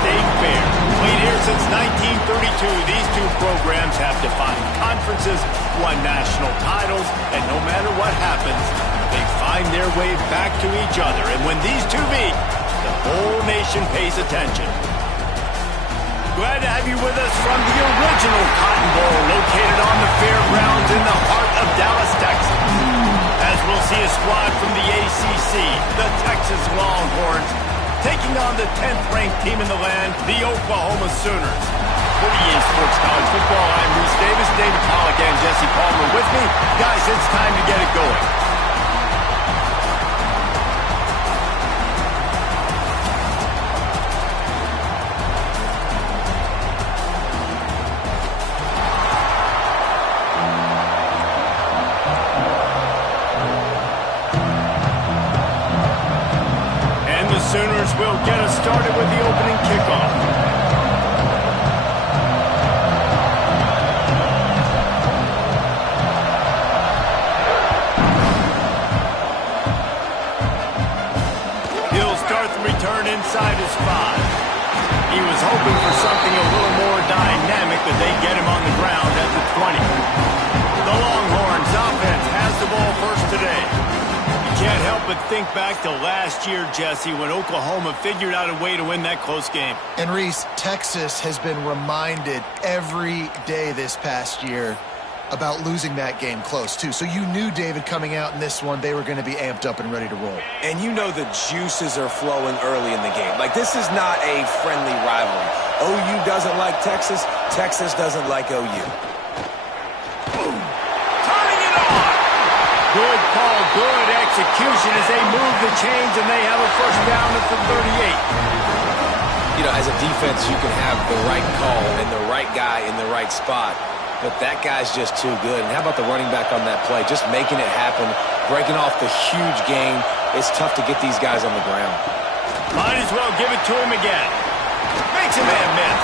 State Fair. Played here since 1932, these two programs have defined conferences, won national titles, and no matter what happens, they find their way back to each other. And when these two meet, the whole nation pays attention. Glad to have you with us from the original Cotton Bowl, located on the fairgrounds in the heart of Dallas, Texas. As we'll see a squad from the ACC, the Texas Longhorns, taking on the 10th-ranked team in the land, the Oklahoma Sooners. For EA Sports College Football, I'm Reese Davis, David Pollack, and Jesse Palmer with me. Guys, it's time to get it going. Sooners will get us started with the opening kickoff. He'll start the return inside his 5. He was hoping for something a little more dynamic, but they get him on the ground at the 20. The Longhorns offense has the ball first today. Can't help but think back to last year, Jesse, when Oklahoma figured out a way to win that close game. And Reese, Texas has been reminded every day this past year about losing that game close, too. So you knew, David, coming out in this one, they were going to be amped up and ready to roll. And you know the juices are flowing early in the game. Like, this is not a friendly rivalry. OU doesn't like Texas. Texas doesn't like OU. Good call, good execution as they move the chains, and they have a first down at the 38. You know, as a defense, you can have the right call and the right guy in the right spot, but that guy's just too good. And how about the running back on that play? Just making it happen, breaking off the huge gain. It's tough to get these guys on the ground. Might as well give it to him again. Makes a man miss.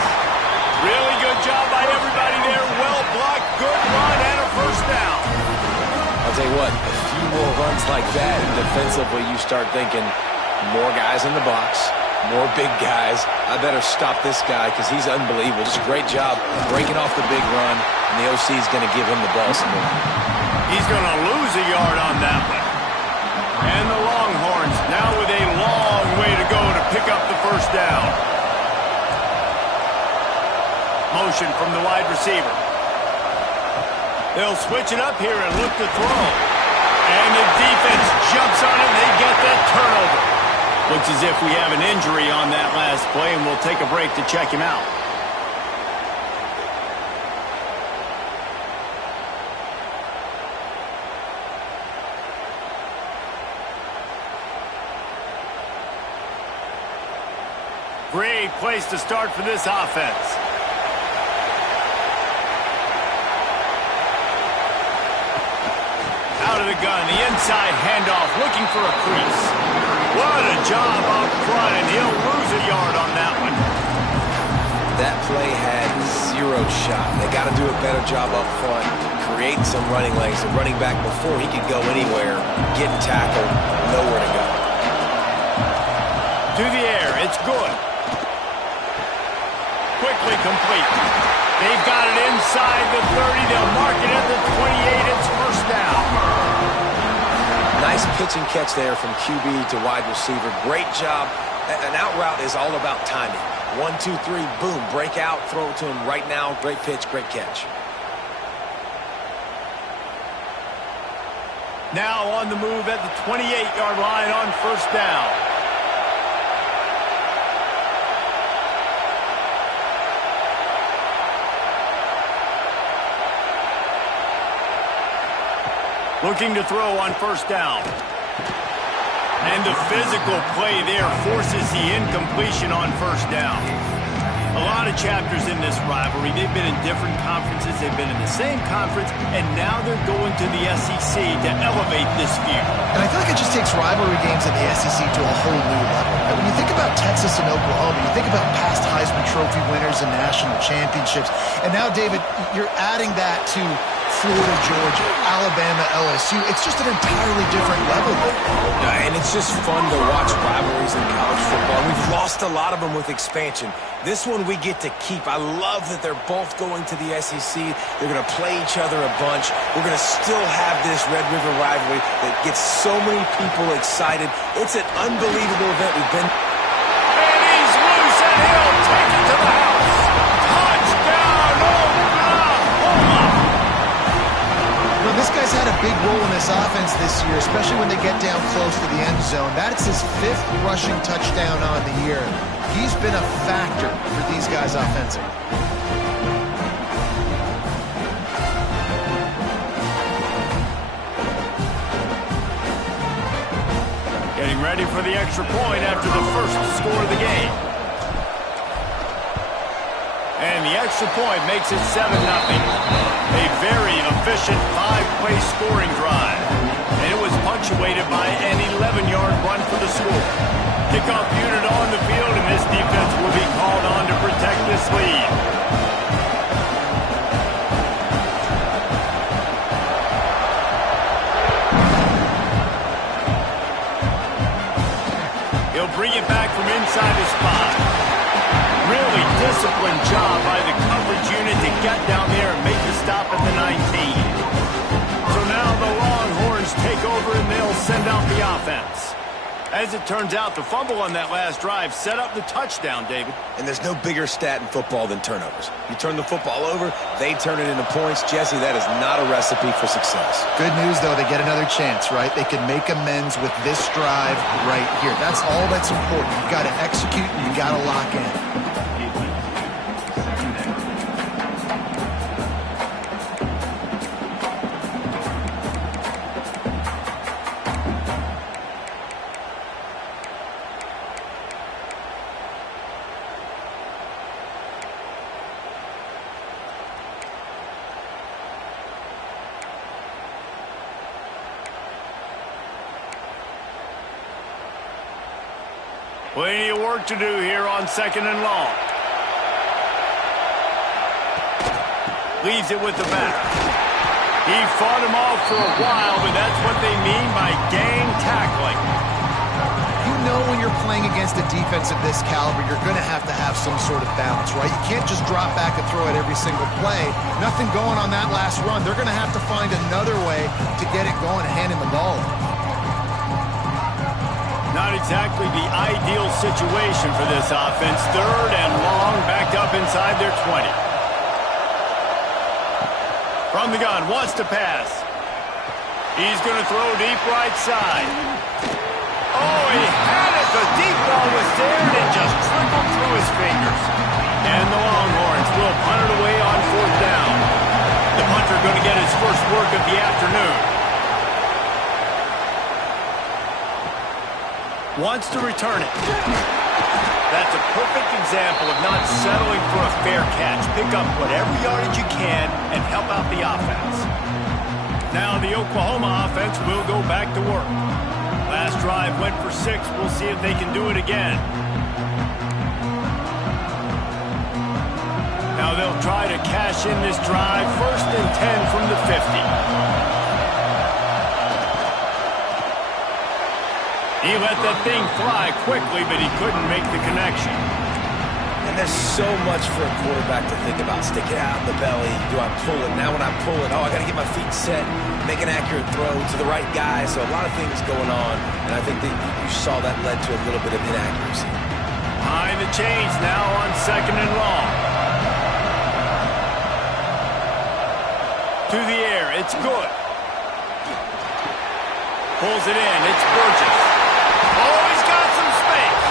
Really good job by everybody there. Well blocked, good run, and a first down. I'll tell you what, a few more runs like that, and defensively you start thinking more guys in the box, more big guys. I better stop this guy because he's unbelievable. Just a great job breaking off the big run, and the OC is going to give him the ball some more. He's going to lose a yard on that one. And the Longhorns now with a long way to go to pick up the first down. Motion from the wide receiver. They'll switch it up here and look to throw. And the defense jumps on it, and they get that turnover. Looks as if we have an injury on that last play, and we'll take a break to check him out. Great place to start for this offense. Out of the gun, the inside handoff, looking for a crease. What a job up front, and he'll lose a yard on that one. That play had zero shot. They got to do a better job up front, create some running lanes. The running back, before he could go anywhere, getting tackled, nowhere to go. To the air, it's good. Quickly complete. They've got it inside the 30. They'll mark it at the 28. It's first down. Nice pitch and catch there from QB to wide receiver. Great job. An out route is all about timing. 1, 2, 3, boom, break out, throw it to him right now. Great pitch, great catch. Now on the move at the 28-yard line on first down. Looking to throw on first down. And the physical play there forces the incompletion on first down. A lot of chapters in this rivalry. They've been in different conferences. They've been in the same conference. And now they're going to the SEC to elevate this feud. And I feel like it just takes rivalry games in the SEC to a whole new level. And when you think about Texas and Oklahoma, you think about past Heisman Trophy winners and national championships. And now, David, you're adding that to Florida, Georgia, Alabama, LSU. It's just an entirely different level there. And it's just fun to watch rivalries in college football. We've lost a lot of them with expansion. This one we get to keep. I love that they're both going to the SEC. They're going to play each other a bunch. We're going to still have this Red River rivalry that gets so many people excited. It's an unbelievable event. We've been... And he's loose, and he'll take it to the house. Touchdown, Oklahoma! Well, this guy's had a big role in this offense this year, especially when they get down close to the end zone. That's his 5th rushing touchdown on the year. He's been a factor for these guys offensively. Getting ready for the extra point after the first score of the game. And the extra point makes it 7-0. A very efficient 5-play scoring drive. And it was punctuated by an 11-yard run for the score. Kickoff unit on the field, and this defense will be called on to protect this lead. He'll bring it back from inside his spot. Really disciplined job by the coverage unit to get down there and make the stop at the 19. So now the Longhorns take over and they'll send out the offense. As it turns out, the fumble on that last drive set up the touchdown, David. And there's no bigger stat in football than turnovers. You turn the football over, they turn it into points. Jesse, that is not a recipe for success. Good news, though, they get another chance, right? They can make amends with this drive right here. That's all that's important. You got to execute and you got to lock in. Plenty of work to do here on 2nd and long. Leaves it with the back. He fought him off for a while, but that's what they mean by gang tackling. You know when you're playing against a defense of this caliber, you're going to have some sort of balance, right? You can't just drop back and throw it every single play. Nothing going on that last run. They're going to have to find another way to get it going and hand him the ball. Not exactly the ideal situation for this offense. 3rd and long, backed up inside their 20. From the gun, wants to pass. He's going to throw deep right side. Oh, he had it. The deep ball was there, and it just trickled through his fingers. And the Longhorns will punt it away on 4th down. The punter going to get his first work of the afternoon. Wants to return it. That's a perfect example of not settling for a fair catch. Pick up whatever yardage you can and help out the offense. Now the Oklahoma offense will go back to work. Last drive went for 6. We'll see if they can do it again. Now they'll try to cash in this drive. 1st and 10 from the 50. He let that thing fly quickly, but he couldn't make the connection. And there's so much for a quarterback to think about. Stick it out in the belly. Do I pull it? Now when I pull it, I got to get my feet set, make an accurate throw to the right guy. So a lot of things going on, and I think that you saw that led to a little bit of inaccuracy. Behind the chains now on 2nd and long. To the air, it's good. Pulls it in, it's Burgess. Oh, he's got some space.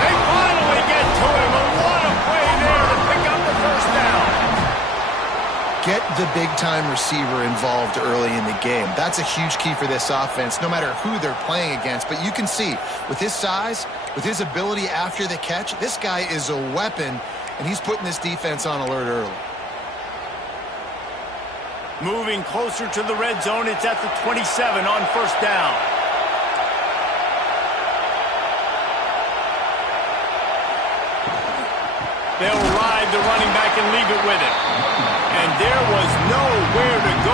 They finally get to him, and what a play there to pick up the 1st down. Get the big-time receiver involved early in the game. That's a huge key for this offense, no matter who they're playing against. But you can see, with his size, with his ability after the catch, this guy is a weapon, and he's putting this defense on alert early. Moving closer to the red zone, it's at the 27 on 1st down. They'll ride the running back and leave it with him. And there was nowhere to go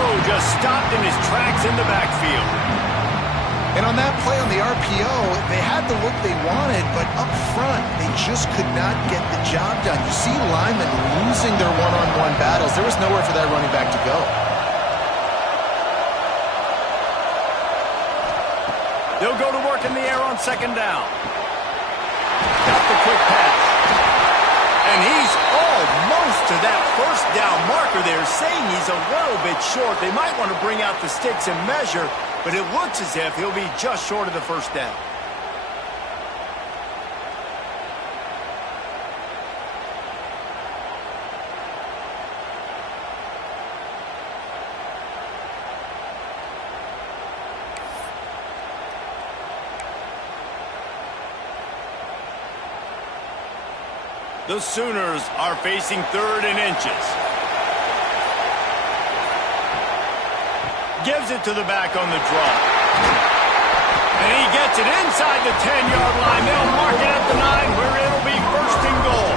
And on that play on the RPO, they had the look they wanted, but up front, they just could not get the job done. You see linemen losing their one-on-one battles. There was nowhere for that running back to go. They'll go to work in the air on second down. Got the quick pass. And he's almost to that first down marker there, saying he's a little bit short. They might want to bring out the sticks and measure, but it looks as if he'll be just short of the first down. The Sooners are facing 3rd and inches. Gives it to the back on the draw. And he gets it inside the 10-yard line. They'll mark it at the 9 where it'll be 1st and goal.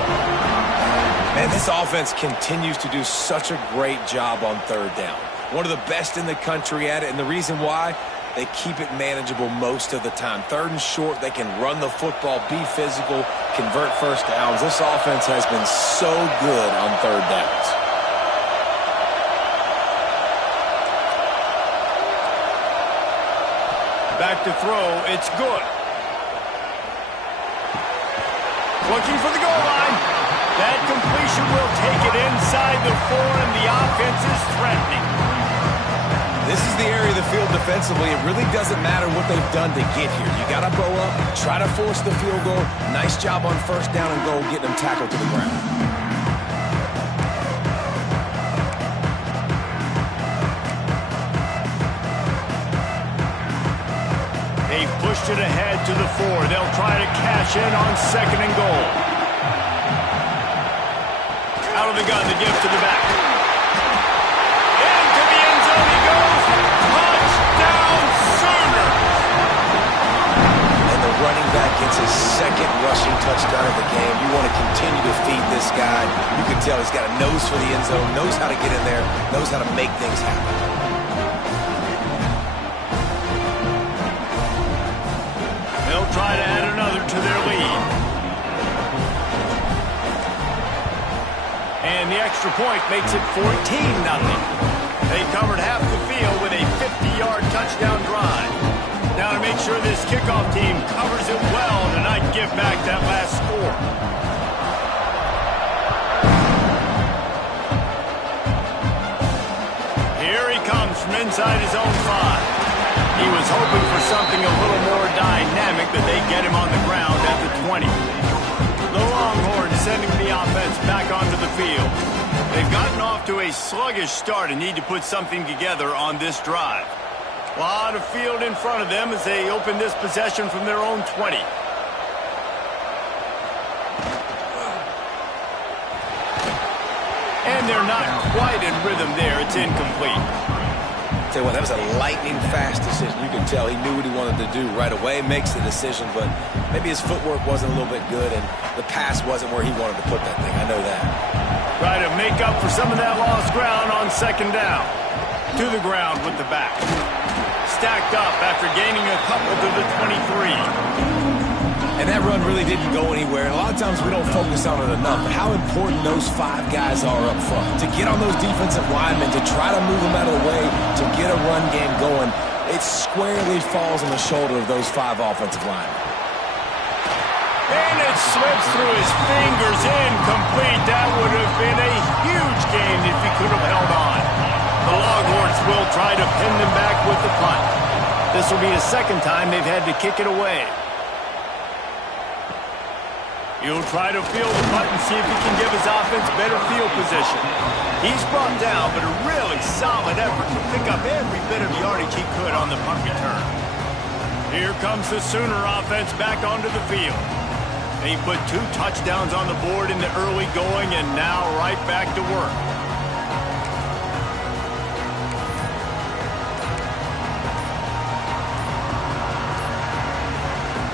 Man, this offense continues to do such a great job on 3rd down. One of the best in the country at it, and the reason why, they keep it manageable most of the time. 3rd and short, they can run the football, be physical, convert first downs. This offense has been so good on 3rd downs. Back to throw, it's good. Looking for the goal line. That completion will take it inside the 4, and the offense is threatening. This is the area of the field defensively. It really doesn't matter what they've done to get here. You got to bow up, try to force the field goal. Nice job on 1st down and goal, getting them tackled to the ground. They pushed it ahead to the 4. They'll try to cash in on 2nd and goal. Out of the gun, the give to the back. Into the end zone he goes. Touchdown, Sooners! And the running back gets his 2nd rushing touchdown of the game. You want to continue to feed this guy. You can tell he's got a nose for the end zone, knows how to get in there, knows how to make things happen. They'll try to add another to their lead. And the extra point makes it 14-0. They covered half the field with a 50-yard touchdown drive. Now to make sure this kickoff team covers it well to not give back that last score. Here he comes from inside his own 5. He was hoping for something a little more dynamic, but they get him on the ground at the 20. The Longhorns sending the offense back onto the field. They've gotten off to a sluggish start and need to put something together on this drive. A lot of field in front of them as they open this possession from their own 20. And they're not quite in rhythm there. It's incomplete. Tell you what, that was a lightning-fast decision. You can tell he knew what he wanted to do right away, makes the decision, but maybe his footwork wasn't a little bit good, and the pass wasn't where he wanted to put that thing. I know that. Try to make up for some of that lost ground on 2nd down. To the ground with the back. Stacked up after gaining a couple to the 23. And that run really didn't go anywhere. And a lot of times we don't focus on it enough. But how important those 5 guys are up front. To get on those defensive linemen, to try to move them out of the way, to get a run game going, it squarely falls on the shoulder of those 5 offensive linemen. And it slips through his fingers, incomplete. That would have been a huge gain if he could have held on. The Longhorns will try to pin them back with the punt. This will be the 2nd time they've had to kick it away. He'll try to field the punt and see if he can give his offense better field position. He's brought down, but a really solid effort to pick up every bit of yardage he could on the punt return. Here comes the Sooner offense back onto the field. They put 2 touchdowns on the board in the early going and now right back to work.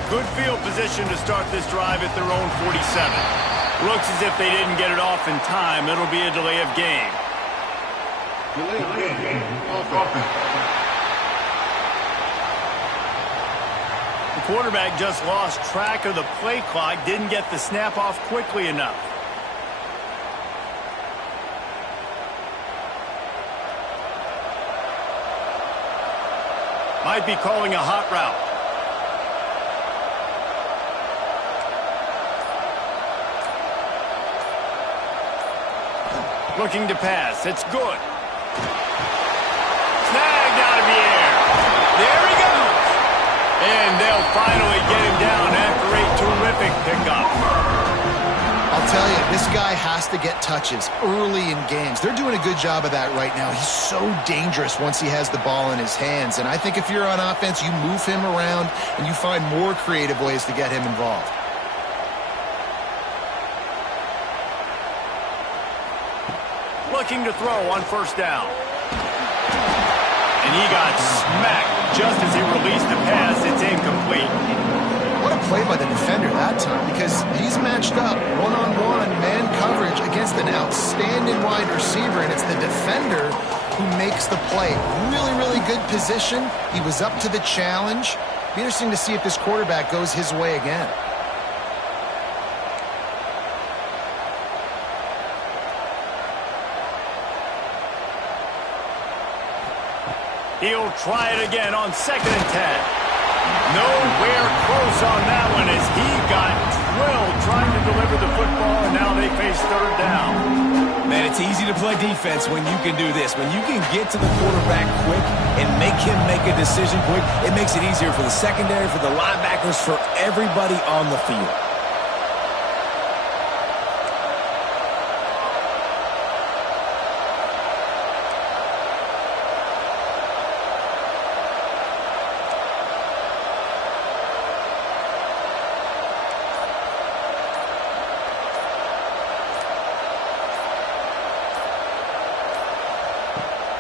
Good field position to start this drive at their own 47. Looks as if they didn't get it off in time. It'll be a delay of game. quarterback just lost track of the play clock, didn't get the snap off quickly enough. Might be calling a hot route. Looking to pass. It's good. Snagged out of the air. There he goes. And they'll finally get him down after a terrific pickup. I'll tell you, this guy has to get touches early in games. They're doing a good job of that right now. He's so dangerous once he has the ball in his hands. And I think if you're on offense, you move him around and you find more creative ways to get him involved. Looking to throw on first down. And he got smacked just as he released the pass. It's incomplete. What a play by the defender that time, because he's matched up one-on-one man coverage against an outstanding wide receiver, and it's the defender who makes the play. Really, really good position. He was up to the challenge. Be interesting to see if this quarterback goes his way again. He'll try it again on 2nd and 10. Nowhere close on that one as he got drilled trying to deliver the football, and now they face 3rd down. Man, it's easy to play defense when you can do this. When you can get to the quarterback quick and make him make a decision quick, it makes it easier for the secondary, for the linebackers, for everybody on the field.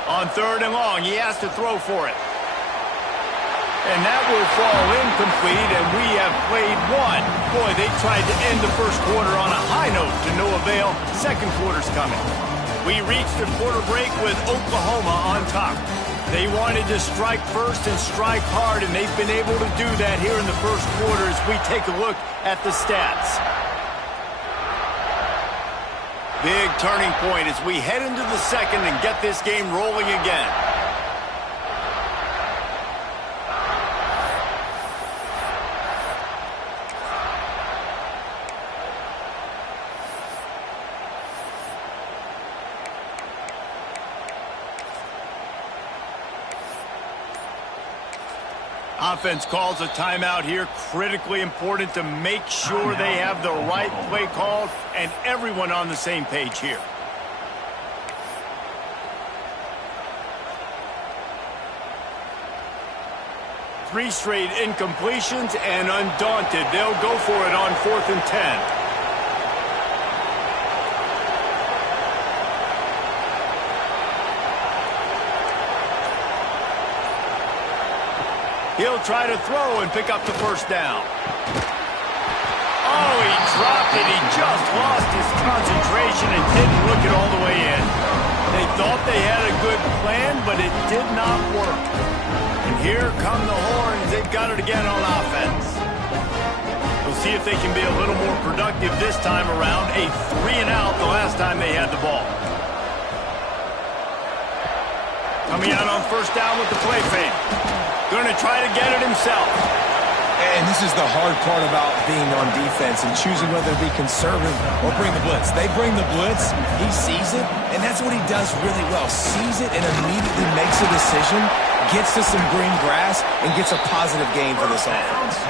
On 3rd and long, he has to throw for it. And that will fall incomplete, and we have played one. Boy, they tried to end the first quarter on a high note to no avail. Second quarter's coming. We reached the quarter break with Oklahoma on top. They wanted to strike first and strike hard, and they've been able to do that here in the first quarter as we take a look at the stats. Big turning point as we head into the second and get this game rolling again. Offense calls a timeout here. Critically important to make sure they have the right play called and everyone on the same page here. Three straight incompletions, and undaunted, they'll go for it on 4th and 10. He'll try to throw and pick up the first down. Oh, he dropped it. He just lost his concentration and didn't look it all the way in. They thought they had a good plan, but it did not work. And here come the horns. They've got it again on offense. We'll see if they can be a little more productive this time around. A 3-and-out the last time they had the ball. Coming out on first down with the play fake. Going to try to get it himself. And this is the hard part about being on defense and choosing whether to be conservative or bring the blitz. They bring the blitz, he sees it, and that's what he does really well. Sees it and immediately makes a decision, gets to some green grass, and gets a positive gain for this offense.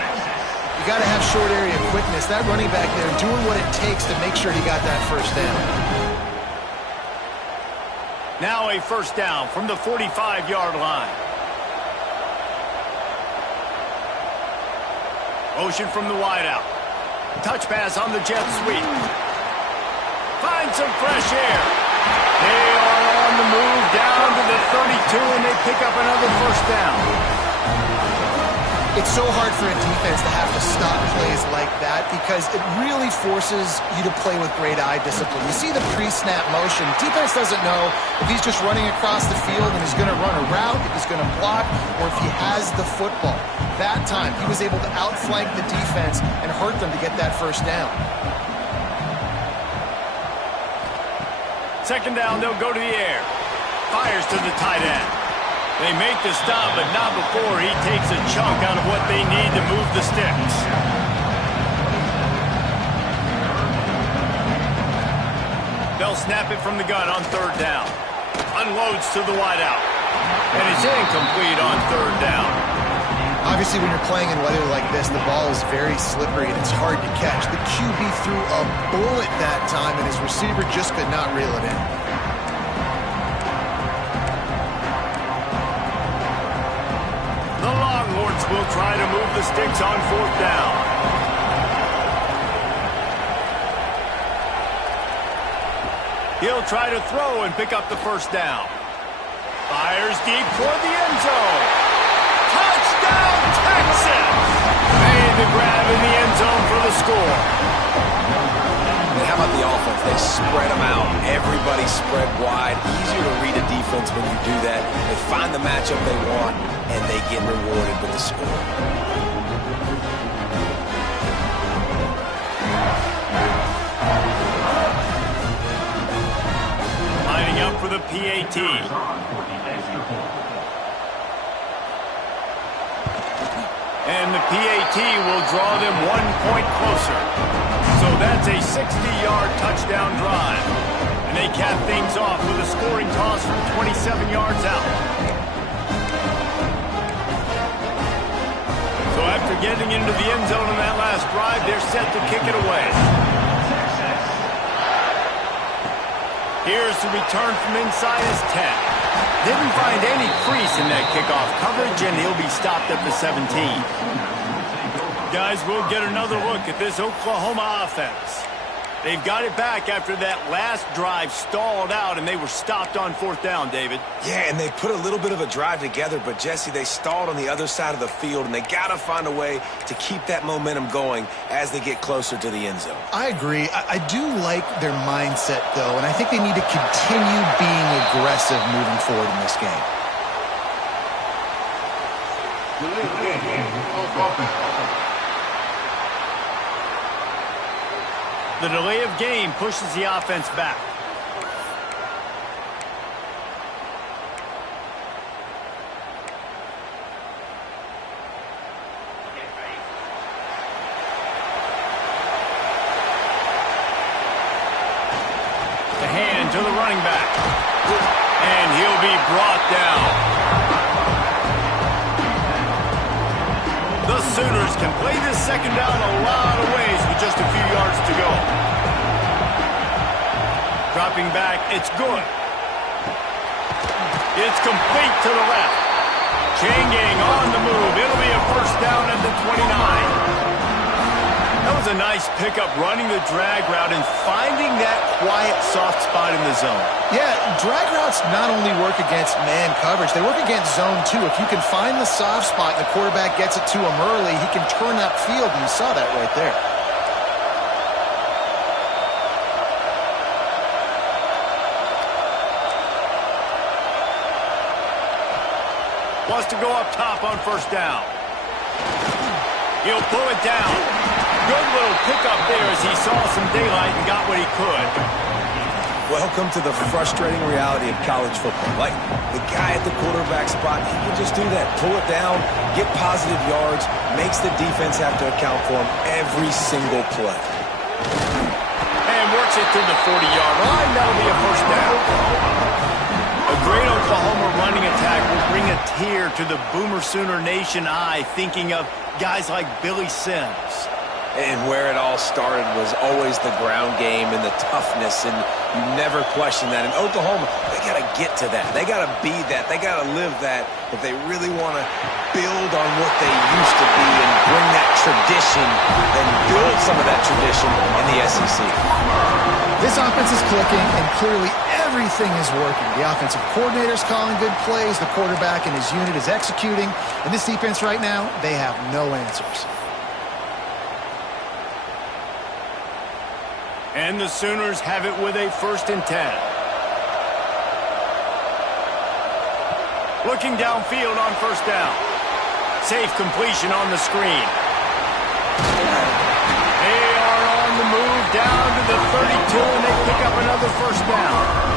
You got to have short area quickness. That running back there doing what it takes to make sure he got that first down. Now a first down from the 45-yard line. Motion from the wideout. Touch pass on the jet sweep. Find some fresh air. They are on the move down to the 32, and they pick up another first down. It's so hard for a defense to have to stop plays like that because it really forces you to play with great eye discipline. You see the pre-snap motion. Defense doesn't know if he's just running across the field and he's going to run a route, if he's going to block, or if he has the football. that time, he was able to outflank the defense and hurt them to get that first down. Second down, they'll go to the air. Fires to the tight end. They make the stop, but not before he takes a chunk out of what they need to move the sticks. They'll snap it from the gun on third down. Unloads to the wideout. And it's incomplete on third down. Obviously, when you're playing in weather like this, the ball is very slippery and it's hard to catch. The QB threw a bullet that time, and his receiver just could not reel it in. The Longhorns will try to move the sticks on fourth down. He'll try to throw and pick up the first down. Fires deep toward the end zone. Touchdown, Texas! Made the grab in the end zone for the score. And how about the offense? They spread them out. Everybody spread wide. Easier to read a defense when you do that. They find the matchup they want, and they get rewarded with the score. Lining up for the PAT. And the PAT will draw them 1 point closer. So that's a 60-yard touchdown drive. And they cap things off with a scoring toss from 27 yards out. So after getting into the end zone in that last drive, they're set to kick it away. Here's the return from inside his 10. Didn't find any crease in that kickoff coverage, and he'll be stopped at the 17. Guys, we'll get another look at this Oklahoma offense. They've got it back after that last drive stalled out, and they were stopped on fourth down, David. Yeah, and they put a little bit of a drive together, but, Jesse, they stalled on the other side of the field, and they got to find a way to keep that momentum going as they get closer to the end zone. I agree. I do like their mindset, though, and I think they need to continue being aggressive moving forward in this game. The delay of game pushes the offense back. The hand to the running back. And he'll be brought down. The Sooners can play this second down a lot of ways with just a few yards to go. Dropping back, it's good. It's complete to the left. Changing on the move. It'll be a first down at the 29. That was a nice pickup, running the drag route and finding that quiet, soft spot in the zone. Yeah, drag routes not only work against man coverage, they work against zone too. If you can find the soft spot and the quarterback gets it to him early, he can turn that field, and you saw that right there. Wants to go up top on first down. He'll pull it down. Good little pickup there as he saw some daylight and got what he could. Welcome to the frustrating reality of college football. Like, the guy at the quarterback spot, he can just do that. Pull it down, get positive yards, makes the defense have to account for him every single play. And works it to the 40-yard line. That'll be a first down. A great Oklahoma running attack will bring a tear to the Boomer Sooner Nation eye, thinking of guys like Billy Sims. And where it all started was always the ground game and the toughness, and you never question that. And Oklahoma, they got to get to that. They got to be that. They got to live that if they really want to build on what they used to be and bring that tradition and build some of that tradition in the SEC. This offense is clicking, and clearly everything is working. The offensive coordinator's calling good plays. The quarterback and his unit is executing. And this defense right now, they have no answers. And the Sooners have it with a 1st and 10. Looking downfield on first down. safe completion on the screen. They are on the move down to the 32, and they pick up another first down.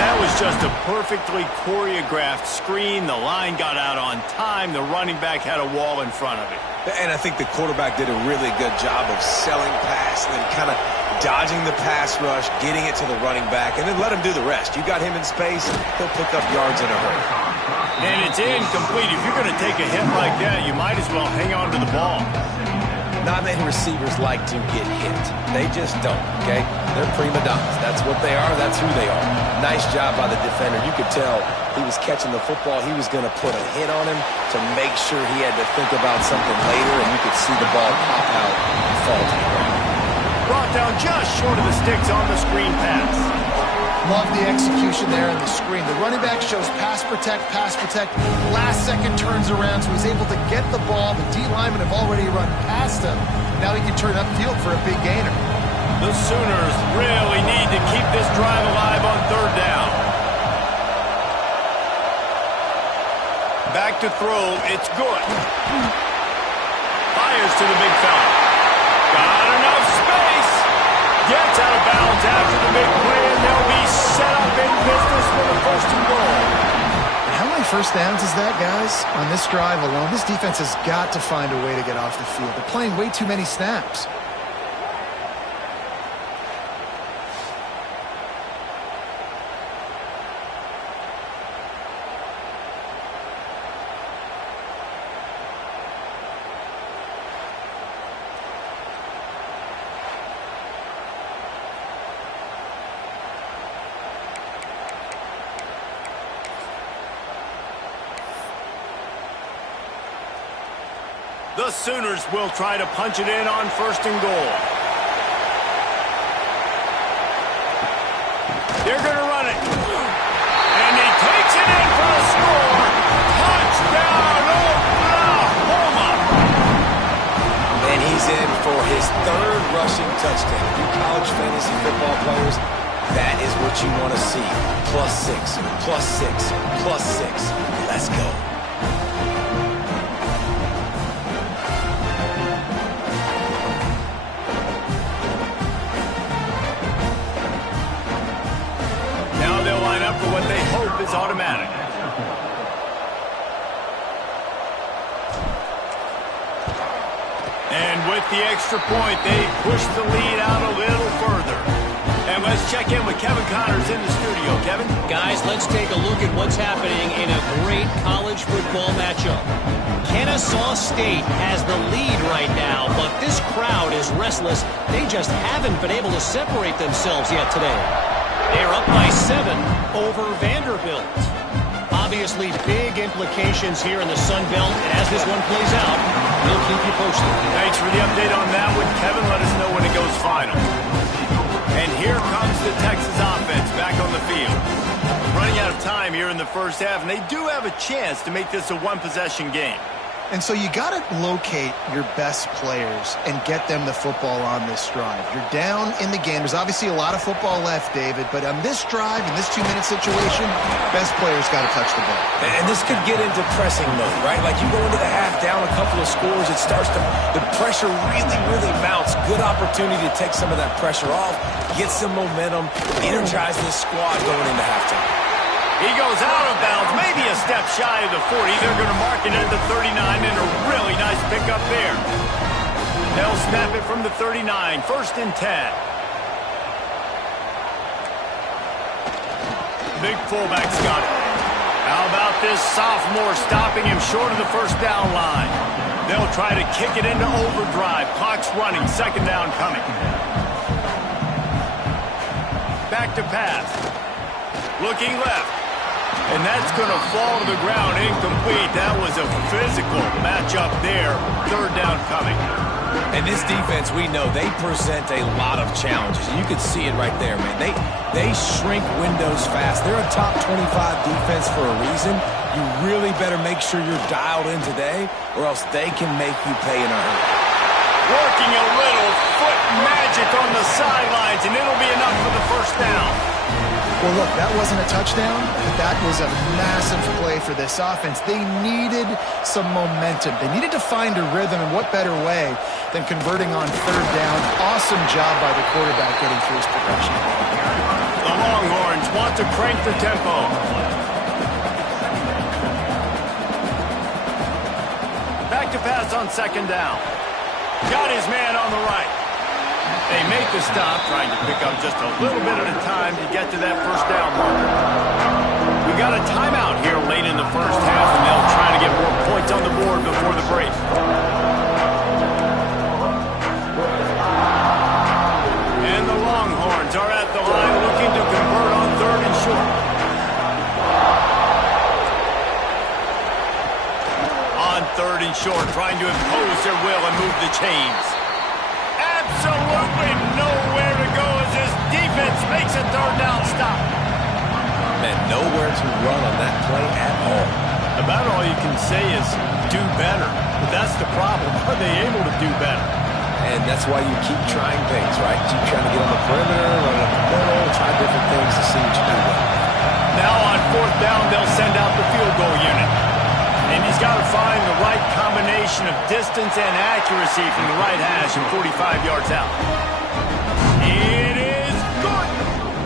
That was just a perfectly choreographed screen. The line got out on time. The running back had a wall in front of it. And I think the quarterback did a really good job of selling pass and then kind of dodging the pass rush, getting it to the running back, and then let him do the rest. You got him in space, he'll pick up yards in a hurry. And it's incomplete. If you're going to take a hit like that, you might as well hang on to the ball. Not many receivers like to get hit. They just don't, okay? They're prima donnas. That's what they are. That's who they are. Nice job by the defender. You could tell he was catching the football. He was going to put a hit on him to make sure he had to think about something later, and you could see the ball pop out and fall to the ground. Brought down just short of the sticks on the screen pass. Love the execution there on the screen. The running back shows pass protect, pass protect. Last second turns around, so he's able to get the ball. The D linemen have already run past him. Now he can turn upfield for a big gainer. The Sooners really need to keep this drive alive on third down. Back to throw. It's good. Fires to the big fella. Got enough space. Gets out of bounds after the big play, and they'll be set up in business for the first and goal. How many first downs is that, guys? On this drive alone, this defense has got to find a way to get off the field. They're playing way too many snaps. The Sooners will try to punch it in on first and goal. They're going to run it. And he takes it in for a score. Touchdown, Oklahoma! And he's in for his third rushing touchdown. You college fantasy football players, that is what you want to see. +6, +6, +6. Let's go. For what they hope is automatic. And with the extra point, they push the lead out a little further. And let's check in with Kevin Connors in the studio. Kevin? Guys, let's take a look at what's happening in a great college football matchup. Kennesaw State has the lead right now, but this crowd is restless. They just haven't been able to separate themselves yet today. They're up by 7 over Vanderbilt. Obviously, big implications here in the Sun Belt, and as this one plays out, we'll keep you posted. Thanks for the update on that one, Kevin. Let us know when it goes final. And here comes the Texas offense back on the field. Running out of time here in the first half, and they do have a chance to make this a one-possession game. And so you got to locate your best players and get them the football on this drive. You're down in the game. There's obviously a lot of football left, David, but on this drive, in this 2-minute situation, best players got to touch the ball. And this could get into pressing mode, right? Like you go into the half down a couple of scores, it starts to, the pressure really, really mounts. Good opportunity to take some of that pressure off, get some momentum, energize this squad going into halftime. He goes out of bounds, maybe a step shy of the 40. They're going to mark it at the 39, and a really nice pickup there. They'll snap it from the 39, 1st and 10. Big fullback's got it. How about this sophomore stopping him short of the first down line? They'll try to kick it into overdrive. Clock's running, 2nd down coming. Back to pass. Looking left. And that's going to fall to the ground incomplete. That was a physical matchup there. 3rd down coming. And this defense, we know, they present a lot of challenges. You can see it right there, man. They shrink windows fast. They're a top 25 defense for a reason. You really better make sure you're dialed in today, or else they can make you pay in a hurry. Working a little foot magic on the sidelines, and it'll be enough for the 1st down. Well, look, that wasn't a touchdown, but that was a massive play for this offense. They needed some momentum. They needed to find a rhythm, and what better way than converting on third down. Awesome job by the quarterback getting through his progression. The Longhorns want to crank the tempo. Back to pass on second down. Got his man on the right. They make the stop, trying to pick up just a little bit at a time to get to that first down marker. We got a timeout here late in the first half, and they'll try to get more points on the board before the break. And the Longhorns are at the line looking to convert on third and short. On third and short, trying to impose their will and move the chains. Absolutely nowhere to go as this defense makes a third down stop. Man, nowhere to run on that play at all. About all you can say is do better. But that's the problem. Are they able to do better? And that's why you keep trying things, right? Keep trying to get on the perimeter, run up the middle, try different things to see what you do well. Now on fourth down, they'll send out the field goal unit. And he's got to find the right combination of distance and accuracy from the right hash and 45 yards out. It is good.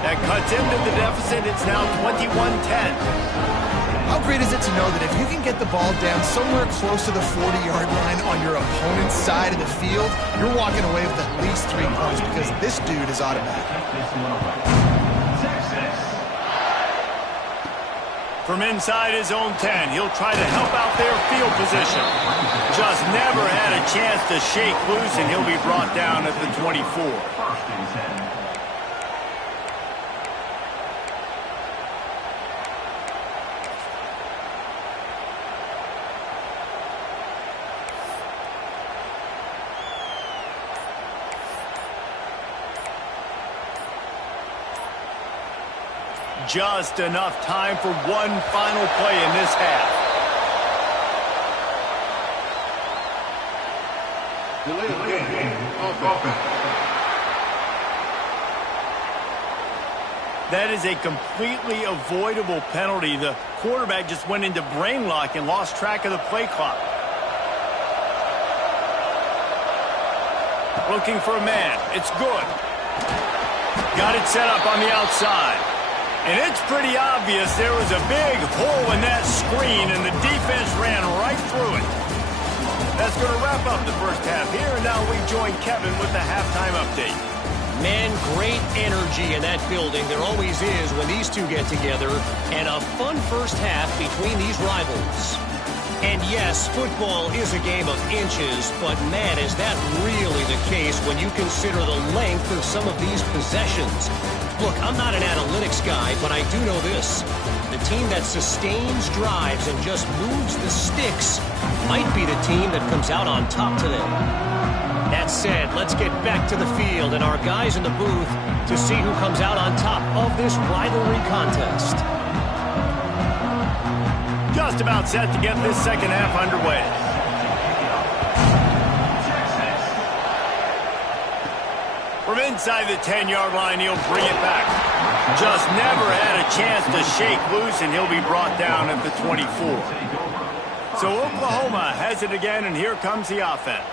That cuts into the deficit. It's now 21-10. How great is it to know that if you can get the ball down somewhere close to the 40-yard line on your opponent's side of the field, you're walking away with at least 3 points because this dude is automatic. From inside his own 10, he'll try to help out their field position. Just never had a chance to shake loose, and he'll be brought down at the 24. Just enough time for one final play in this half. That is a completely avoidable penalty. The quarterback just went into brain lock and lost track of the play clock. Looking for a man. It's good. Got it set up on the outside. And it's pretty obvious there was a big hole in that screen, and the defense ran right through it. That's going to wrap up the first half here, and now we join Kevin with the halftime update. Man, great energy in that building. There always is when these two get together, and a fun first half between these rivals. And yes, football is a game of inches, but man, is that really the case when you consider the length of some of these possessions. Look, I'm not an analytics guy, but I do know this. The team that sustains drives and just moves the sticks might be the team that comes out on top today. That said, let's get back to the field and our guys in the booth to see who comes out on top of this rivalry contest. Just about set to get this second half underway. From inside the 10-yard line, he'll bring it back. Just never had a chance to shake loose, and he'll be brought down at the 24. So Oklahoma has it again, and here comes the offense.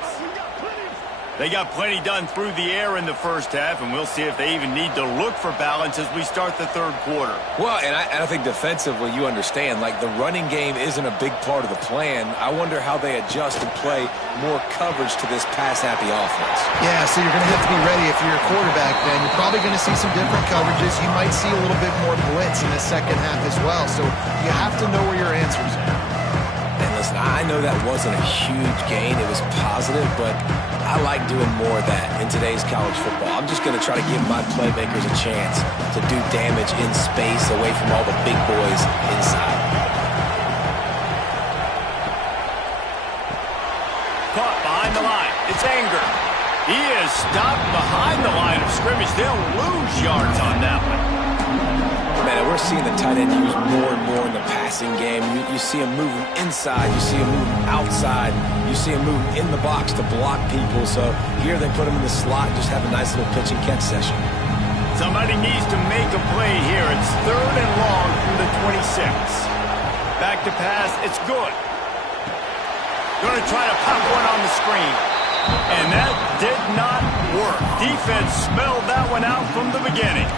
They got plenty done through the air in the first half, and we'll see if they even need to look for balance as we start the third quarter. Well, and I think defensively, you understand, like the running game isn't a big part of the plan. I wonder how they adjust and play more coverage to this pass-happy offense. Yeah, so you're going to have to be ready if you're a quarterback, then. You're probably going to see some different coverages. You might see a little bit more blitz in the second half as well, so you have to know where your answers are. And listen, I know that wasn't a huge gain. It was positive, but I like doing more of that in today's college football. I'm just going to try to give my playmakers a chance to do damage in space away from all the big boys inside. Caught behind the line. It's Anger. He is stopped behind the line of scrimmage. They'll lose yards on that one. Man, we're seeing the tight end used more and more in the passing game. You see him moving inside. You see him moving outside. You see him moving in the box to block people. So here they put him in the slot, just have a nice little pitch and catch session. Somebody needs to make a play here. It's 3rd and long from the 26. Back to pass. It's good. Going to try to pop one on the screen. And that did not work. Defense smelled that one out from the beginning.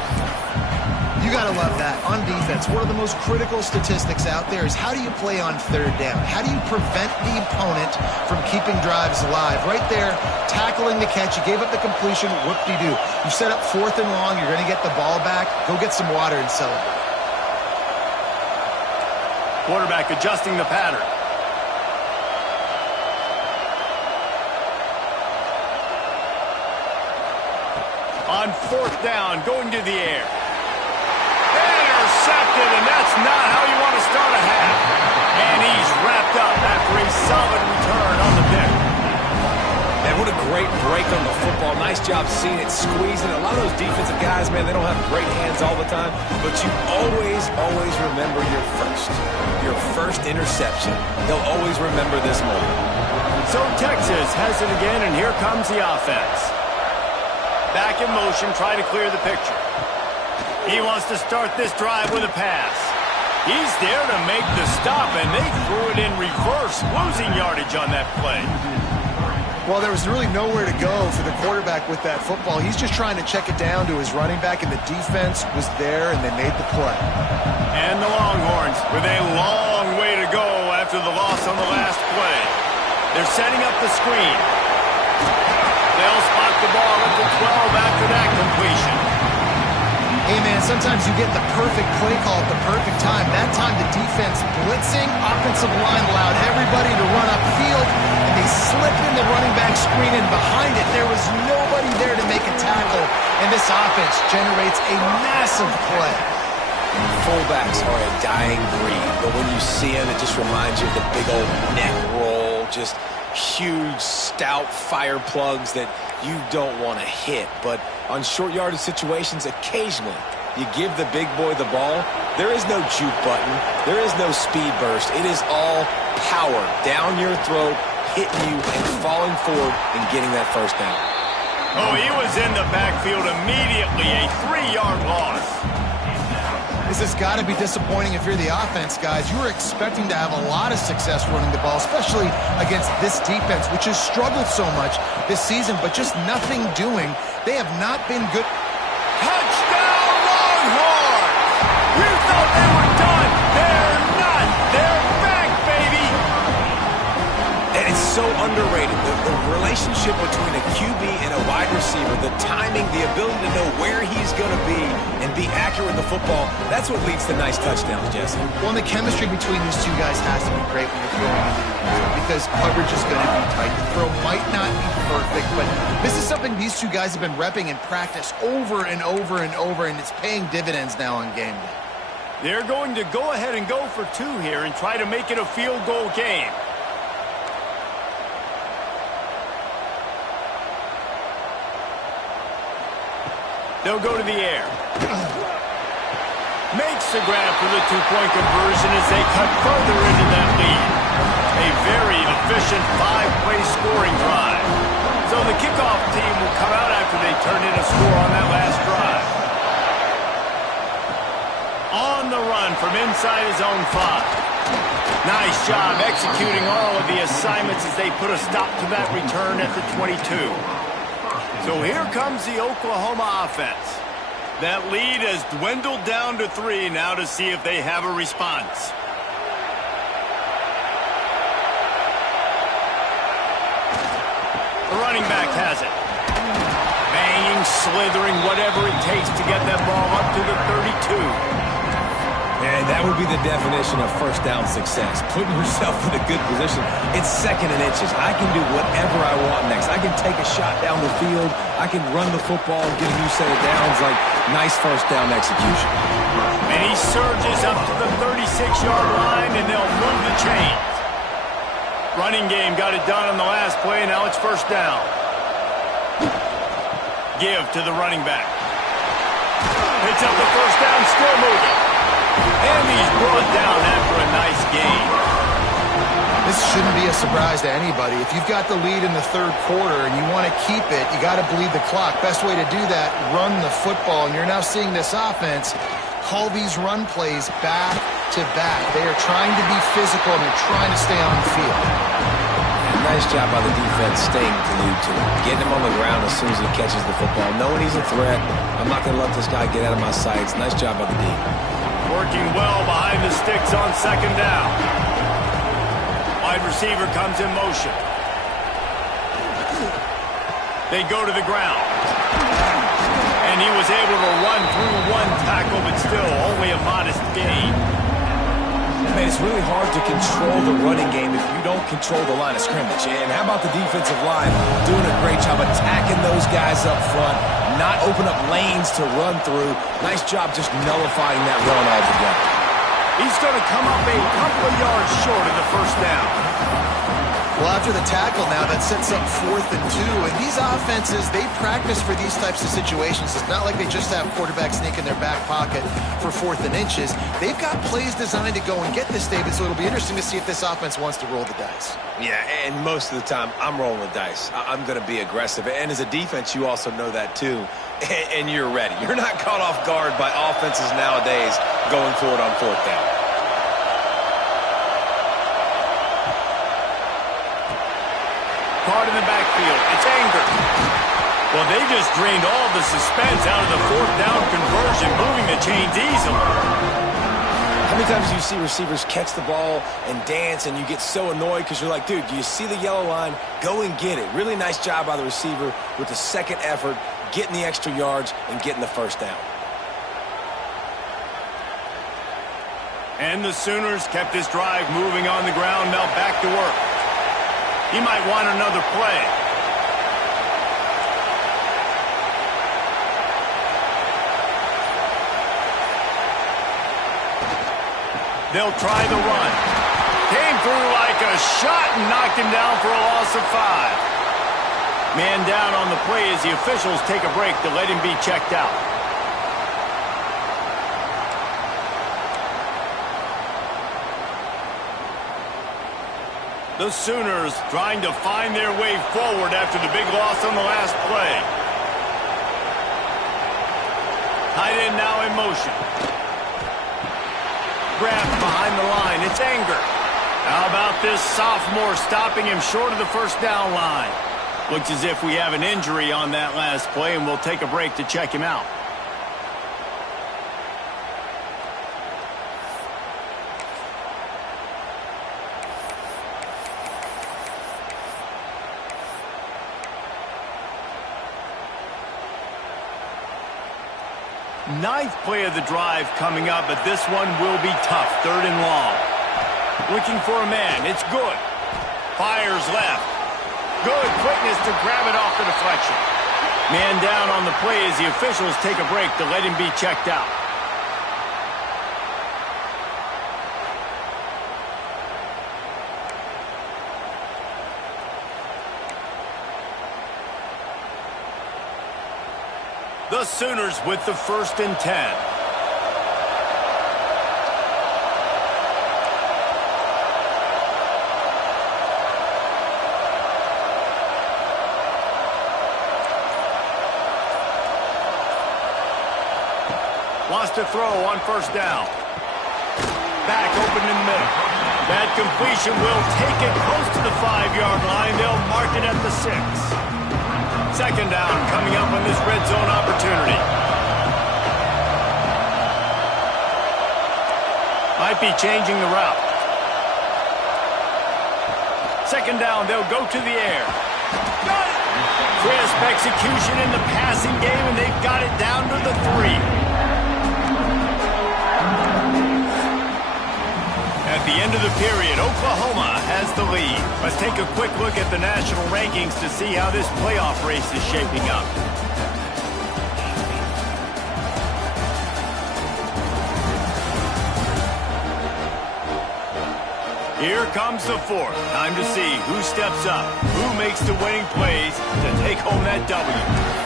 You got to love that. On defense, one of the most critical statistics out there is how do you play on 3rd down? How do you prevent the opponent from keeping drives alive? Right there, tackling the catch. You gave up the completion. Whoop-de-doo. You set up 4th and long. You're going to get the ball back. Go get some water and celebrate. Quarterback adjusting the pattern. On 4th down, going to the air. Intercepted, and that's not how you want to start a half. And he's wrapped up after a solid return on the pick. Man, what a great break on the football. Nice job seeing it, squeezing. A lot of those defensive guys, man, they don't have great hands all the time, but you always remember your first interception. They'll always remember this moment. So Texas has it again, and here comes the offense. Back in motion, try to clear the picture. He wants to start this drive with a pass. He's there to make the stop, and they threw it in reverse, losing yardage on that play. Well, there was really nowhere to go for the quarterback with that football. He's just trying to check it down to his running back, and the defense was there, and they made the play. And the Longhorns with a long way to go after the loss on the last play. They're setting up the screen. They'll spot the ball at the 12 after that completion. Hey, man, sometimes you get the perfect play call at the perfect time. That time the defense blitzing, offensive line allowed everybody to run upfield, and they slip in the running back screen, and behind it there was nobody there to make a tackle, and this offense generates a massive play. Fullbacks are a dying breed, but when you see them, it just reminds you of the big old neck roll, just huge, stout fire plugs that you don't want to hit. But on short yardage situations, occasionally you give the big boy the ball. There is no juke button. There is no speed burst. It is all power down your throat, hitting you and falling forward and getting that first down. Oh, he was in the backfield immediately. A 3-yard loss. This has got to be disappointing if you're the offense, guys. You were expecting to have a lot of success running the ball, especially against this defense, which has struggled so much this season, but just nothing doing. They have not been good. Touchdown, Longhorns! You thought they were done. They're not. They're back, baby. And it's so underrated. The relationship between a QB and a wide receiver, the timing, the ability to know where he's going to be and be accurate with the football, that's what leads to nice touchdowns, Jesse. Well, and the chemistry between these two guys has to be great when you're throwing into the end zone because coverage is going to be tight. The throw might not be perfect, but this is something these two guys have been repping in practice over and over and over, and it's paying dividends now on game day. They're going to go ahead and go for 2 here and try to make it a field goal game. They'll go to the air. Makes the grab for the 2-point conversion as they cut further into that lead. A very efficient 5-play scoring drive. So the kickoff team will come out after they turn in a score on that last drive. On the run from inside his own 5. Nice job executing all of the assignments as they put a stop to that return at the 22. So here comes the Oklahoma offense. That lead has dwindled down to 3 now to see if they have a response. The running back has it. Banging, slithering, whatever it takes to get that ball up to the 32. And that would be the definition of first down success. Putting yourself in a good position. It's 2nd and inches. I can do whatever I want next. I can take a shot down the field. I can run the football and get a new set of downs. Like, nice first down execution. And he surges up to the 36-yard line, and they'll move the chains. Running game got it done on the last play. Now it's first down. Give to the running back. Picks up the first down, still moving. And he's brought down after a nice gain. This shouldn't be a surprise to anybody. If you've got the lead in the third quarter and you want to keep it, you got to bleed the clock. Best way to do that, run the football. And you're now seeing this offense call these run plays back to back. They are trying to be physical, and they're trying to stay on the field. Nice job by the defense staying glued to him, getting him on the ground as soon as he catches the football, knowing he's a threat. I'm not going to let this guy get out of my sights. Nice job by the D. Working well behind the sticks on second down. Wide receiver comes in motion. They go to the ground. And he was able to run through one tackle, but still only a modest gain. Man, it's really hard to control the running game if you don't control the line of scrimmage. And how about the defensive line doing a great job attacking those guys up front, not open up lanes to run through. Nice job just nullifying that run altogether. He's going to come up a couple of yards short of the first down. Well, after the tackle now, that sets up 4th and 2. And these offenses, they practice for these types of situations. It's not like they just have quarterbacks sneak in their back pocket for 4th and inches. They've got plays designed to go and get this, David, so it'll be interesting to see if this offense wants to roll the dice. Yeah, and most of the time, I'm rolling the dice. I'm going to be aggressive. And as a defense, you also know that too. And you're ready. You're not caught off guard by offenses nowadays going for it on 4th down. Caught in the backfield. It's Anger. Well, they just drained all the suspense out of the 4th down conversion, moving the chains easily. How many times do you see receivers catch the ball and dance and you get so annoyed because you're like, dude, do you see the yellow line? Go and get it. Really nice job by the receiver with the second effort, getting the extra yards and getting the first down. And the Sooners kept this drive moving on the ground. Now back to work. He might want another play. They'll try the run. Came through like a shot and knocked him down for a loss of 5. Man down on the play as the officials take a break to let him be checked out. The Sooners trying to find their way forward after the big loss on the last play. Tight end now in motion. Grabbed behind the line. It's Anger. How about this sophomore stopping him short of the first down line? Looks as if we have an injury on that last play, and we'll take a break to check him out. Ninth play of the drive coming up, but this one will be tough. 3rd and long. Looking for a man. It's good. Fires left. Good quickness to grab it off the deflection. Man down on the play as the officials take a break to let him be checked out. The Sooners with the 1st and 10. Wants to throw on 1st down. Back open in the middle. That completion will take it close to the 5-yard line. They'll mark it at the 6. 2nd down coming up on this red zone opportunity. Might be changing the route. 2nd down, they'll go to the air. Got it! Crisp execution in the passing game, and they've got it down to the 3. At the end of the period, Oklahoma has the lead. Let's take a quick look at the national rankings to see how this playoff race is shaping up. Here comes the 4th. Time to see who steps up, who makes the winning plays to take home that W.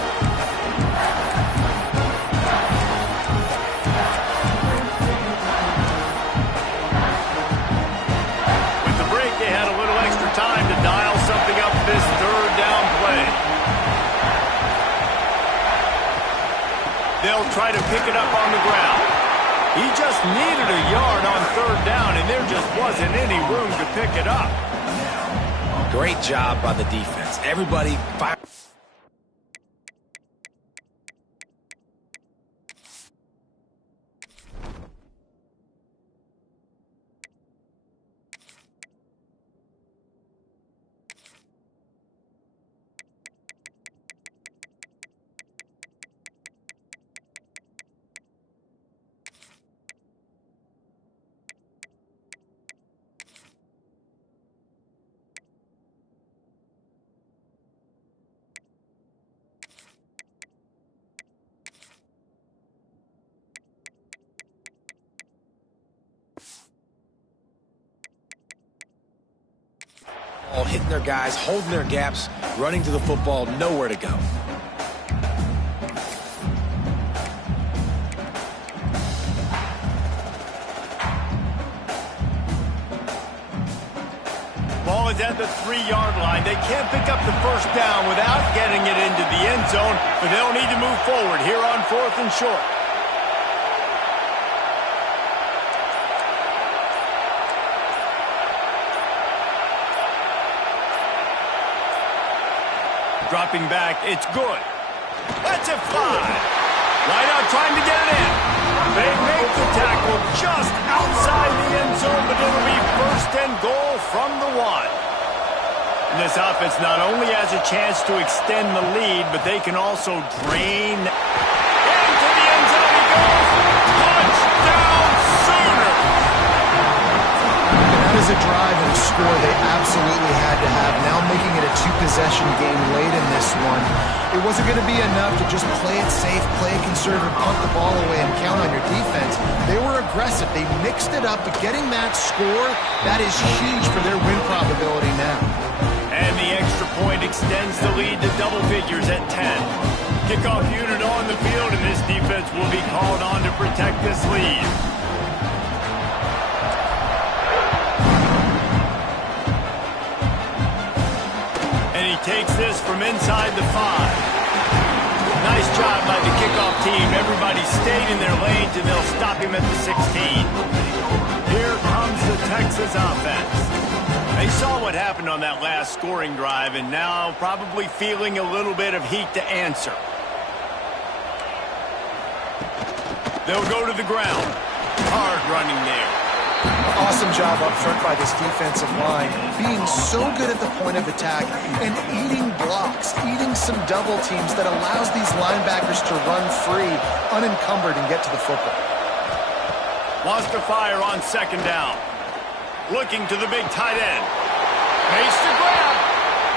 try to pick it up on the ground. He just needed a yard on third down, and there just wasn't any room to pick it up. Great job by the defense. Everybody fire. All hitting their guys, holding their gaps, running to the football, nowhere to go. Ball is at the 3-yard line. They can't pick up the first down without getting it into the end zone, but they'll need to move forward here on 4th and short. Dropping back, it's good. That's a 5. Right out trying to get it in. They make the tackle just outside the end zone, but it'll be 1st and goal from the 1. And this offense not only has a chance to extend the lead, but they can also drain. Into the end zone he goes. Touchdown Sooners! That is a drive and a score they absolutely had to have. Now making it a 2-possession game late in this one. It wasn't going to be enough to just play it safe, play it conservative, punt the ball away, and count on your defense. They were aggressive. They mixed it up, but getting that score, that is huge for their win probability now. And the extra point extends the lead to double figures at 10. Kickoff unit on the field, and this defense will be called on to protect this lead. Takes this from inside the 5. Nice job by the kickoff team. Everybody stayed in their lanes, and they'll stop him at the 16. Here comes the Texas offense. They saw what happened on that last scoring drive, and now probably feeling a little bit of heat to answer. They'll go to the ground. Hard running there. Awesome job up front by this defensive line, being so good at the point of attack and eating blocks, eating some double teams that allows these linebackers to run free, unencumbered, and get to the football. Wants to fire on 2nd down. Looking to the big tight end. Makes the grab.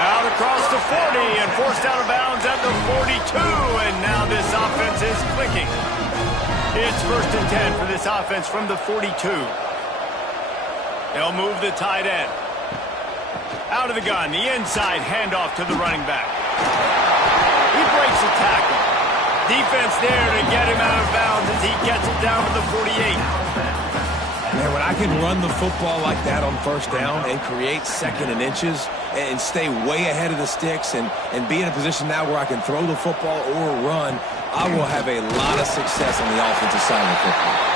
Out across the 40 and forced out of bounds at the 42, and now this offense is clicking. It's 1st and 10 for this offense from the 42. They'll move the tight end. Out of the gun, the inside handoff to the running back. He breaks a tackle. Defense there to get him out of bounds as he gets it down to the 48. Man, when I can run the football like that on 1st down and create 2nd and inches and stay way ahead of the sticks and be in a position now where I can throw the football or run, I will have a lot of success on the offensive side of the football.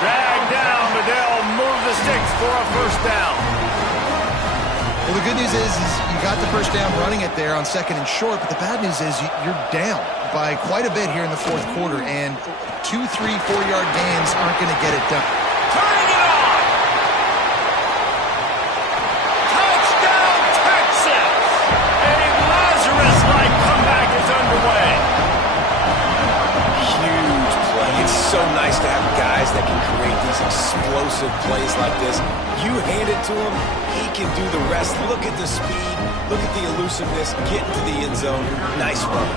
Dragged down, but they'll move the sticks for a 1st down. Well, the good news is you got the 1st down running it there on 2nd and short, but the bad news is you're down by quite a bit here in the 4th quarter, and 2, 3, 4-yard gains aren't going to get it done. Turning it on! Touchdown, Texas! A Lazarus-like comeback is underway. Huge play. It's so nice to have guys that can create these explosive plays like this. You hand it to him, he can do the rest. Look at the speed, look at the elusiveness, get into the end zone. Nice run.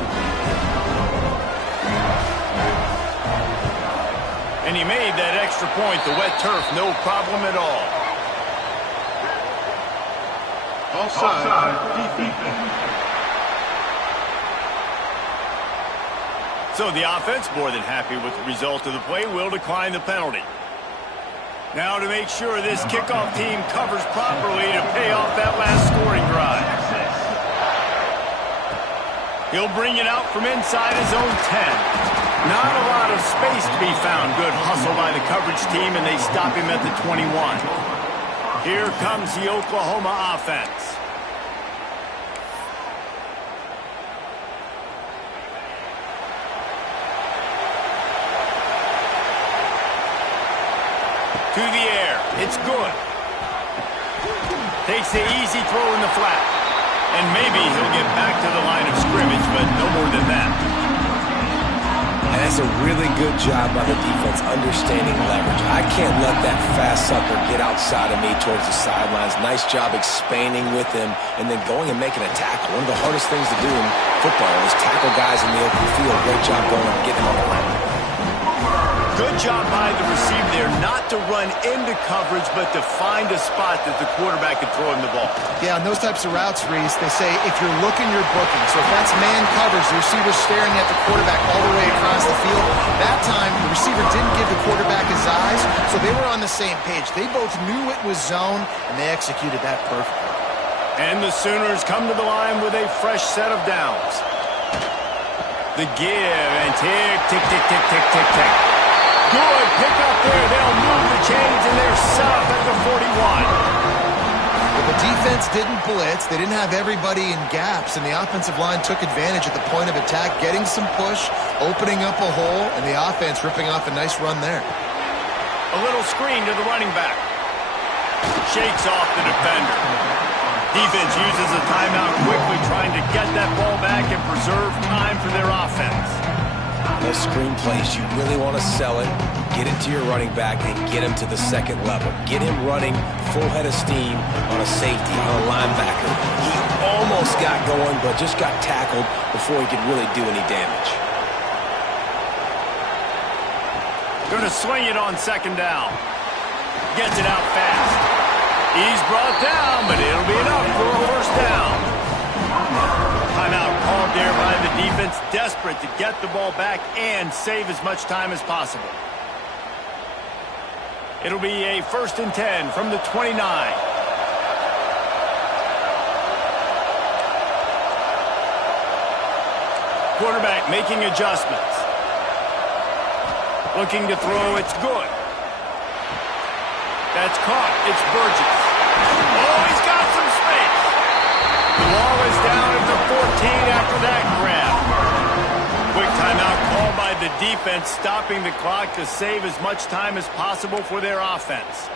And he made that extra point, the wet turf, no problem at all. Offside. So the offense, more than happy with the result of the play, will decline the penalty. Now to make sure this kickoff team covers properly to pay off that last scoring drive. He'll bring it out from inside his own 10. Not a lot of space to be found. Good hustle by the coverage team, and they stop him at the 21. Here comes the Oklahoma offense. To the air. It's good. Takes the easy throw in the flat. And maybe he'll get back to the line of scrimmage, but no more than that. And that's a really good job by the defense, understanding leverage. I can't let that fast sucker get outside of me towards the sidelines. Nice job expanding with him and then going and making a tackle. One of the hardest things to do in football is tackle guys in the open field. Great job going and getting them on the line. Good job by the receiver there not to run into coverage, but to find a spot that the quarterback can throw him the ball. Yeah, on those types of routes, Reese, they say if you're looking, you're booking. So if that's man coverage, the receiver's staring at the quarterback all the way across the field. That time, the receiver didn't give the quarterback his eyes, so they were on the same page. They both knew it was zone, and they executed that perfectly. And the Sooners come to the line with a fresh set of downs. The give, and tick, tick, tick, tick, tick, tick, tick. Good pick up there. They'll move the chains, and they're set up at the 41. But the defense didn't blitz. They didn't have everybody in gaps, and the offensive line took advantage at the point of attack, getting some push, opening up a hole, and the offense ripping off a nice run there. A little screen to the running back. Shakes off the defender. Defense uses a timeout quickly, trying to get that ball back and preserve time for their offense. Those screen plays, you really want to sell it, get it to your running back, and get him to the second level. Get him running full head of steam on a safety, on a linebacker. He almost got going, but just got tackled before he could really do any damage. Going to swing it on second down. Gets it out fast. He's brought down, but it'll be enough for a first down. Timeout called there by the defense, desperate to get the ball back and save as much time as possible. It'll be a 1st and 10 from the 29. Quarterback making adjustments. Looking to throw, it's good. That's caught, it's Burgess. Oh, he's got some space. The ball is down at the 14 after that grab. Quick timeout called by the defense, stopping the clock to save as much time as possible for their offense.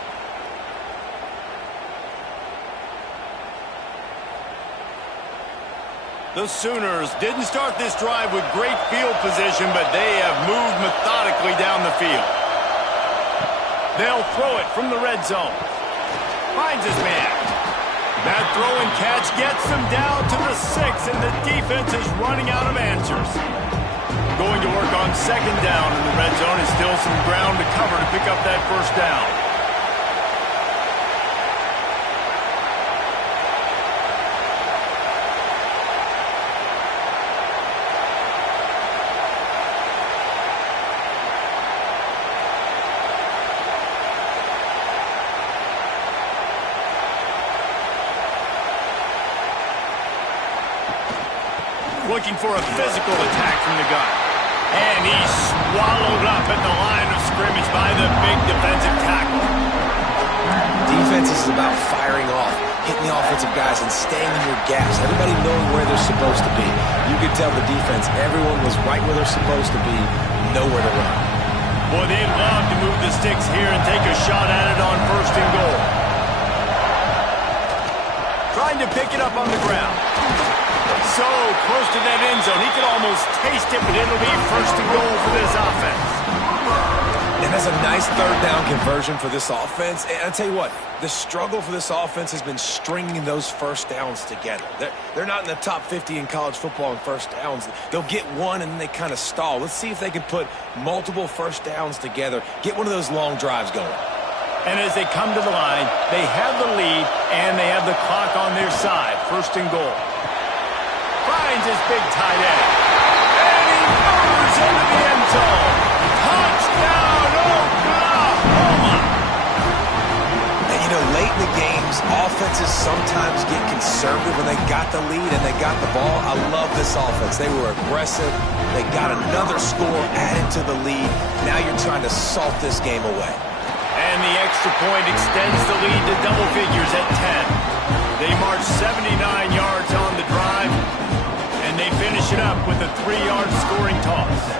The Sooners didn't start this drive with great field position, but they have moved methodically down the field. They'll throw it from the red zone. Finds his man. That throw and catch gets them down to the 6, and the defense is running out of answers. Going to work on second down in the red zone is still some ground to cover to pick up that first down. Looking for a physical attack from the gun. And he's swallowed up at the line of scrimmage by the big defensive tackle. Defense is about firing off, hitting the offensive guys and staying in your gaps. Everybody knowing where they're supposed to be. You could tell the defense, everyone was right where they're supposed to be, nowhere to run. Boy, they'd love to move the sticks here and take a shot at it on 1st and goal. Trying to pick it up on the ground. So close to that end zone. He could almost taste it, but it'll be 1st and goal for this offense. And that's a nice 3rd down conversion for this offense. And I'll tell you what, the struggle for this offense has been stringing those first downs together. They're not in the top 50 in college football in first downs. They'll get one and then they kind of stall. Let's see if they can put multiple first downs together, get one of those long drives going. And as they come to the line, they have the lead and they have the clock on their side. 1st and goal. Finds his big tight end. And he moves into the end zone. Touchdown, Oklahoma! And You know, late in the games, offenses sometimes get conservative when they got the lead and they got the ball. I love this offense. They were aggressive. They got another score added to the lead. Now you're trying to salt this game away. And the extra point extends the lead to double figures at 10. They march 79 yards on the drive, and they finish it up with a 3-yard scoring toss.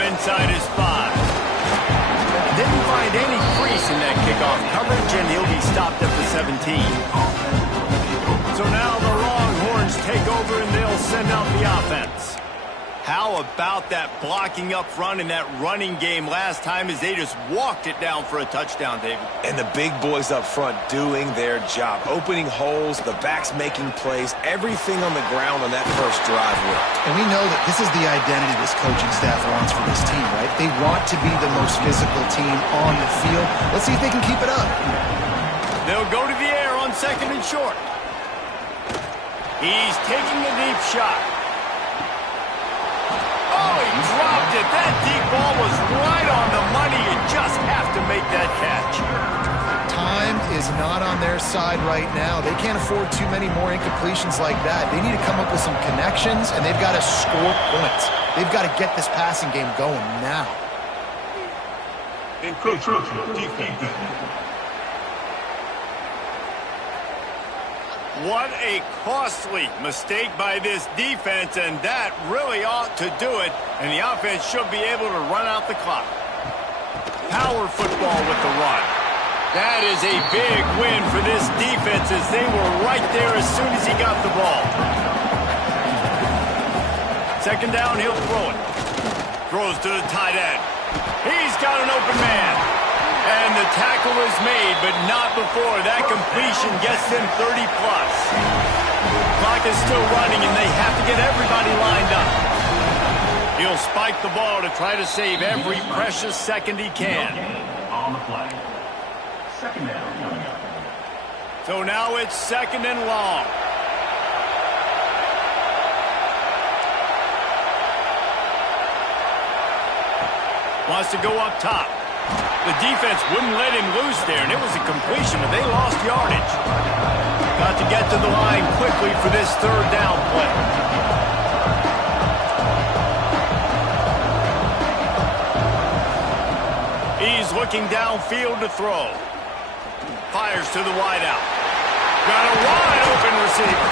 Inside his 5. Didn't find any crease in that kickoff coverage, and he'll be stopped at the 17. So now the Longhorns take over, and they'll send out the offense. How about that blocking up front and that running game last time as they just walked it down for a touchdown, David? And the big boys up front doing their job. Opening holes, the backs making plays, everything on the ground on that first drive worked. And we know that this is the identity this coaching staff wants for this team, right? They want to be the most physical team on the field. Let's see if they can keep it up. They'll go to the air on 2nd and short. He's taking a deep shot. Oh, he dropped it. That deep ball was right on the money. You just have to make that catch. Time is not on their side right now. They can't afford too many more incompletions like that. They need to come up with some connections, and they've got to score points. They've got to get this passing game going now. What a costly mistake by this defense, and that really ought to do it. And the offense should be able to run out the clock. Power football with the run. That is a big win for this defense as they were right there as soon as he got the ball. 2nd down, he'll throw it. Throws to the tight end. He's got an open man. And the tackle is made, but not before that completion gets them 30-plus. Clock is still running, and they have to get everybody lined up. He'll spike the ball to try to save every precious second he can. On the play. 2nd down coming up. So now it's 2nd and long. Wants to go up top. The defense wouldn't let him loose there, and it was a completion, but they lost yardage. Got to get to the line quickly for this 3rd down play. He's looking downfield to throw. Fires to the wideout. Got a wide open receiver.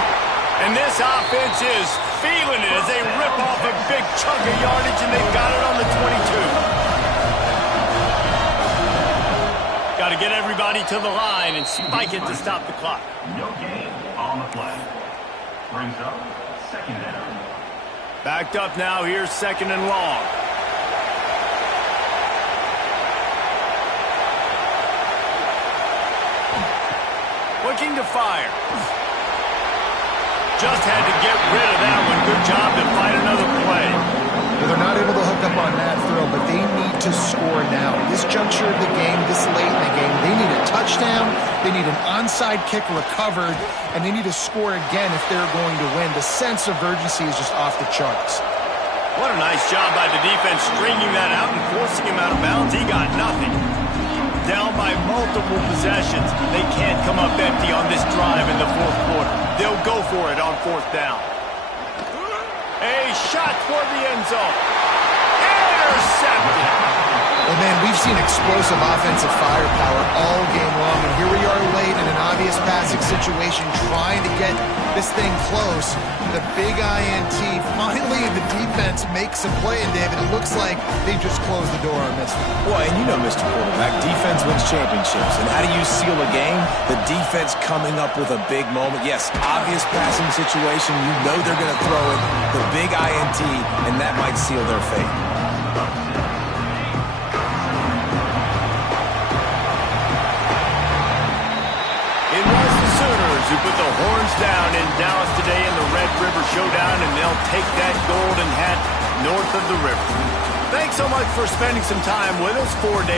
And this offense is feeling it as they rip off a big chunk of yardage, and they've got it on the 22. Got to get everybody to the line and spike it to stop the clock. No gain on the play. Brings up 2nd down. Backed up now. Here's 2nd and long. Looking to fire. Just had to get rid of that one. Good job to fight another play. Well, they're not able to hook up on that throw, but they need to score now. This juncture of the game, this late in the game, they need a touchdown, they need an onside kick recovered, and they need to score again if they're going to win. The sense of urgency is just off the charts. What a nice job by the defense stringing that out and forcing him out of bounds. He got nothing. Down by multiple possessions. They can't come up empty on this drive in the 4th quarter. They'll go for it on 4th down. A shot toward the end zone. Intercepted. Well, man, we've seen explosive offensive firepower all game long, and here we are late in an obvious passing situation trying to get this thing close. The big INT. Finally, the defense makes a play, and David, it looks like they just closed the door on this one. Well, and you know, Mr. Quarterback, defense wins championships. And how do you seal a game? The defense coming up with a big moment. Yes, obvious passing situation. You know they're going to throw it. The big INT, and that might seal their fate. Who put the horns down in Dallas today in the Red River Showdown, and they'll take that golden hat north of the river. Thanks so much for spending some time with us. For David